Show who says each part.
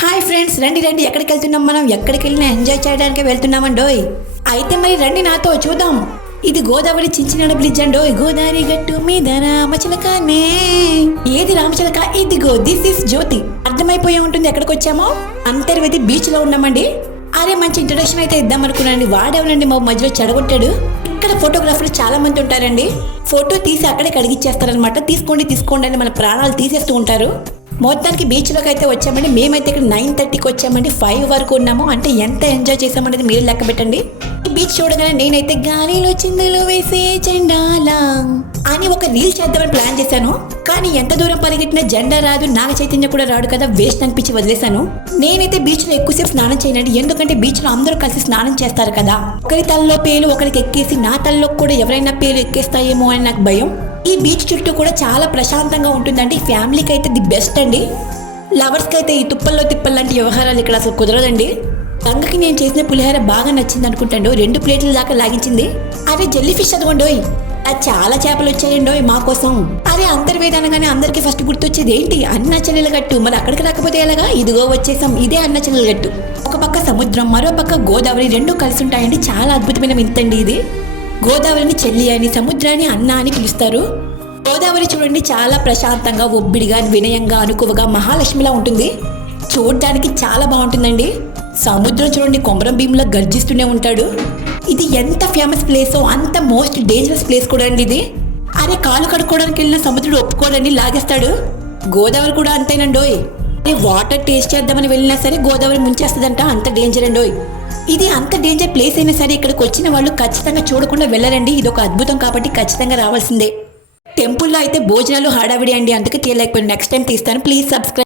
Speaker 1: Hi friends రండి రండి. ఎక్కడికి వెళ్తున్నాం మనం? ఎక్కడికి వెళ్ళినా ఎంజాయ్ చేయడానికి వెళ్తున్నామండోయ్ అయితే మరి రండి నాతో చూద్దాం. ఇది గోదావరి చించినాడ బ్రిడ్జ్ అండి గోదావరి గట్టు మీద రామచిలకనే. ఏది రామచిలక? ఇదిగో దిస్ ఇస్ జ్యోతి. అర్థమైపోయి ఉంటుంది ఎక్కడికి వచ్చామో? అంతర్వేది బీచ్లో ఉన్నామండి. అరే మంచి ఇంట్రొడక్షన్ అయితే ఇద్దాం అనుకున్నాండి వాడేవనండి మా మధ్యలో చెడగొట్టాడు? ఇక్కడ ఫోటోగ్రాఫర్లు చాలా మంది ఉంటారండి. ఫోటో తీసి అక్కడే కడిగిచ్చేస్తారనమాట తీసుకోండి తీసుకోండి అని మన ప్రాణాలు తీసేస్తూ ఉంటారు. మొత్తానికి బీచ్లోకి అయితే వచ్చామండి. మేమైతే ఇక్కడ నైన్ థర్టీకి వచ్చామండి. ఫైవ్ వరకు ఉన్నాము. అంటే ఎంత ఎంజాయ్ చేసామనేది మీరు లెక్క పెట్టండి. ఈ బీచ్ చూడగానే నేనైతే గాలిలో చిందులు వేసే జెండాలా అని ఒక రీల్ చేద్దామని ప్లాన్ చేశాను. కానీ ఎంత దూరం పరిగెట్టినా జెండా రాదు నాగ చైతన్య కూడా రాడు కదా వేస్ట్ అనిపించి వదిలేశాను. నేనైతే బీచ్లో ఎక్కువసేపు స్నానం చేయనండి. ఎందుకంటే బీచ్లో అందరూ కలిసి స్నానం చేస్తారు కదా. ఒకరి తలలో పేలు ఒకరికి ఎక్కేసి నా తలలో కూడా ఎవరైనా పేలు ఎక్కేస్తాయేమో అని నాకు భయం. ఈ బీచ్ చుట్టూ కూడా చాలా ప్రశాంతంగా ఉంటుందండి. ఫ్యామిలీకి అయితే ది బెస్ట్ అండి. లవర్స్కి అయితే ఈ తుప్పల్లో తిప్పల్ లాంటి వ్యవహారాలు ఇక్కడ అసలు కుదరదండి. గంగకి నేను చేసిన పులిహోర బాగా నచ్చింది అనుకుంటాను రెండు ప్లేట్ల దాకా లాగించింది. అరే జెల్లీ ఫిష్ అదిగోండోయ్. అది చాలా చేపలు వచ్చాయండో మా కోసం. అరే అంతర్వేద అనగానే అందరికీ ఫస్ట్ గుర్తొచ్చేది ఏంటి? అన్న చెల్లెల గట్టు. మరి అక్కడికి రాకపోతే ఎలాగా? ఇదిగో వచ్చేసాం. ఇదే అన్న చెల్లెల గట్టు. ఒక పక్క సముద్రం మరో పక్క గోదావరి రెండు కలిసి ఉంటాయండి. చాలా అద్భుతమైన వింతండి ఇది. గోదావరిని చెల్లి అని సముద్రాన్ని అన్న అని పిలుస్తారు. గోదావరి చూడండి చాలా ప్రశాంతంగా ఒబ్బిడిగా వినయంగా అనుకువగా మహాలక్ష్మిలా ఉంటుంది. చూడడానికి చాలా బాగుంటుందండి. సముద్రం చూడండి కొమరం భీములా గర్జిస్తూనే ఉంటాడు. ఇది ఎంత ఫేమస్ ప్లేసో అంత మోస్ట్ డేంజరస్ ప్లేస్ కూడా అండి ఇది. అరే కాలు కడుక్కోవడానికి వెళ్ళిన సముద్రుడు ఒప్పుకోడని లాగేస్తాడు. గోదావరి కూడా అంతేనండోయ్. వాటర్ టేస్ట్ చేద్దామని వెళ్ళినా సరే గోదావరి ముంచేస్తుందంట అంత డేంజర్ అండోయ్ ఇది అంత డేంజర్ ప్లేస్ అయినా సరే ఇక్కడికి వచ్చిన వాళ్ళు ఖచ్చితంగా చూడకుండా వెళ్ళరండి. ఇది ఒక అద్భుతం కాబట్టి ఖచ్చితంగా రావాల్సిందే. టెంపుల్లో అయితే భోజనాలు హడావిడి అండి. అందుకే తీయలేకపోయింది నెక్స్ట్ టైం తీస్తాను. Please subscribe